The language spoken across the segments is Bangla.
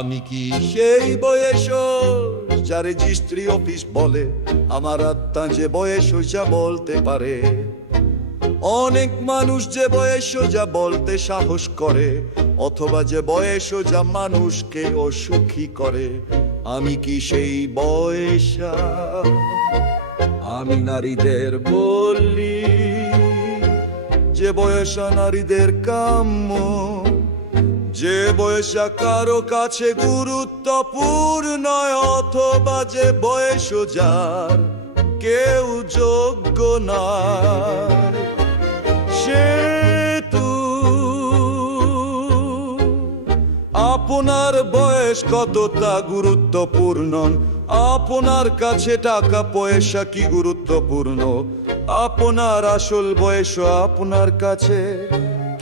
আমি কি সেই বয়স যার রেজিস্ট্রি অফিস বলে? আমার আত্মা যে বয়স যা বলতে পারে। অনেক মানুষ যে বয়স যা বলতে সাহস করে, অথবা যে বয়স যা মানুষকে অসুখী করে। আমি কি সেই বয়সা? আমি নারীদের বলি, যে বয়সা নারীদের কাম্য, যে বয়সা কারো কাছে গুরুত্বপূর্ণ, অথবা যে বয়স যার কেউ যোগ্য না। সে তো আপনার বয়স কতটা গুরুত্বপূর্ণ? আপনার কাছে টাকা পয়সা কি গুরুত্বপূর্ণ? আপনার আসল বয়স আপনার কাছে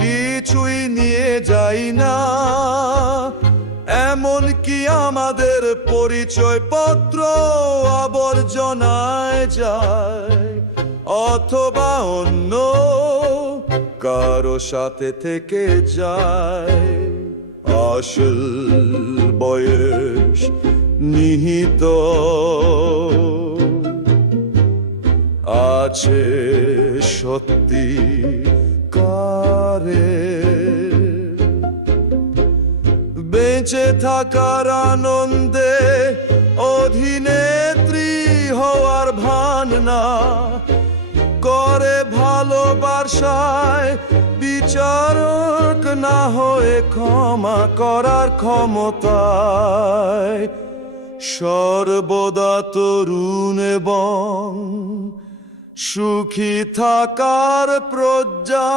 কিছুই নিয়ে যাই না। এমন কি আমাদের পরিচয় পত্র আবর্জনায় যায়, অথবা অন্য কারো সাথে থেকে যায়। আসল বয়স নিহিত আছে সত্যি কারে। বেঁচে থাকার আনন্দে অধিনেত্রী হওয়ার ভান না করে, ভালোবাসায় বিচারক না হয়ে ক্ষমা করার ক্ষমতায় সর্বদা তরুণ এবং সুখী থাকার প্রজ্ঞা।